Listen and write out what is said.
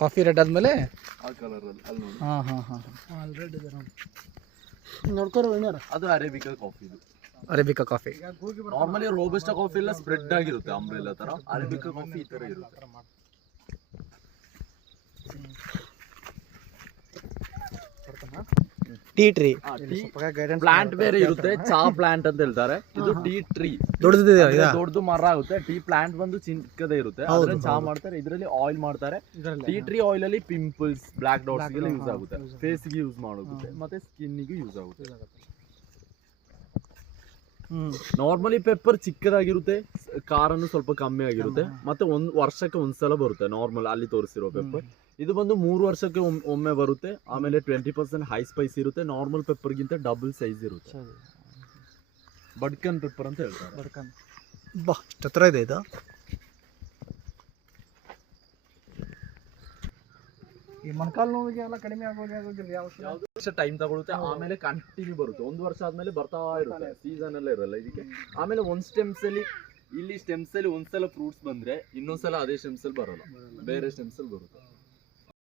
Coffee red ಆದಮೇಲೆ ಆ ಕಲರಲ್ಲಿ ಅಲ್ಲಿ ನೋಡಿ. ಹಾಂ ಹಾಂ ಹಾಂ ಹಾಂ ರೆಡ್ ಇದೆ ನೋಡಿ ನೋಡ್ಕೊರಿ ವಿನರ್. ಅದು ಅರೇಬಿಕಾ ಕಾಫಿ. ಇದು arabica coffee. Normally robusta coffee ಎಲ್ಲ ಸ್ಪ್ರೆಡ್ ಆಗಿರುತ್ತೆ ಅಂಬ್ರೆಲಾ ತರ. ಅರೇಬಿಕಾ ಕಾಫಿ ಈ ತರ ಇರುತ್ತೆ. Tea tree. ಪ್ಲಾಂಟ್ ಬೇರೆ ಇರುತ್ತೆ, ಚಾ ಪ್ಲಾಂಟ್ ಅಂತ ಹೇಳ್ತಾರೆ. ಇದು ಟೀ ಟ್ರೀ. ದೊಡ್ಡದಿದೆ, ದೊಡ್ಡದು ಮರ ಆಗುತ್ತೆ. ಟೀ ಪ್ಲಾಂಟ್ ಬಂದು ಚಿಕ್ಕದೇ ಇರುತ್ತೆ. ಅದ್ರಲ್ಲಿ ಚಾ ಮಾಡ್ತಾರೆ, ಇದರಲ್ಲಿ ಆಯಿಲ್ ಮಾಡ್ತಾರೆ. ಟೀ ಟ್ರೀ ಆಯಿಲ್ ಅಲ್ಲಿ ಪಿಂಪಲ್ಸ್, ಬ್ಲಾಕ್ ಡಾಟ್ಸ್ ಗೆಲ್ಲ ಯೂಸ್ ಆಗುತ್ತೆ, ಫೇಸ್ ಗೆ ಯೂಸ್ ಮಾಡೋಗುತ್ತೆ, ಮತ್ತೆ ಸ್ಕಿನ್ ಗೆ ಯೂಸ್ ಆಗುತ್ತೆ. ನಾರ್ಮಲಿ ಪೆಪ್ಪರ್ ಚಿಕ್ಕದಾಗಿರುತ್ತೆ, ಖಾರನು ಸ್ವಲ್ಪ ಕಮ್ಮಿ ಆಗಿರುತ್ತೆ, ಮತ್ತೆ ಒಂದು ವರ್ಷಕ್ಕೆ ಒಂದ್ಸಲ ಬರುತ್ತೆ. ನಾರ್ಮಲ್ ಅಲ್ಲಿ ತೋರಿಸಿರೋ ಪೆಪ್ಪರ್ ಇದು ಬಂದು 3 ವರ್ಷಕ್ಕೆ ಒಮ್ಮೆ ಬರುತ್ತೆ. ಆಮೇಲೆ 20% ಹೈ ಸ್ಪೈಸ್ ಇರುತ್ತೆ. ನಾರ್ಮಲ್ ಪೆಪ್ಪರ್ ಗಿಂತ ಡಬಲ್ ಸೈಜ್ ಇರುತ್ತೆ. ಬಡ್ಕನ್ ಪೆಪ್ಪರ್ ಅಂತ ಹೇಳ್ತಾರೆ. ಬಡ್ಕನ್ ಬಾ ಎಷ್ಟು ಹತ್ರ ಇದೆ ಇದು. ಈ ಮೊಣಕಾಲು ನೋವಿಗೆ ಎಲ್ಲ ಕಡಿಮೆ ಆಗೋದಿಲ್ಲ ಯಾವ ವರ್ಷ ಟೈಮ್ ತಗೊಳುತ್ತೆ. ಆಮೇಲೆ ಕಂಟಿನ್ಯೂ ಬರುತ್ತೆ. 1 ವರ್ಷ ಆದ್ಮೇಲೆ ಬರ್ತಾ ಇರುತ್ತೆ. ಸೀಸನ್ ಎಲ್ಲ ಇರಲ್ಲ ಇದಕ್ಕೆ. ಆಮೇಲೆ ಒಂದು ಸ್ಟೆಮ್ಸ್ ಅಲ್ಲಿ, ಇಲ್ಲಿ ಸ್ಟೆಮ್ಸ್ ಅಲ್ಲಿ ಒಂದ್ಸಲ ಫ್ರೂಟ್ಸ್ ಬಂದ್ರೆ ಇನ್ನೊಂದ್ಸಲ ಅದೇ ಸ್ಟೆಮ್ಸ್ ಅಲ್ಲಿ ಬರಲ್ಲ, ಬೇರೆ ಸ್ಟೆಮ್ಸ್ ಅಲ್ಲಿ ಬರುತ್ತೆ.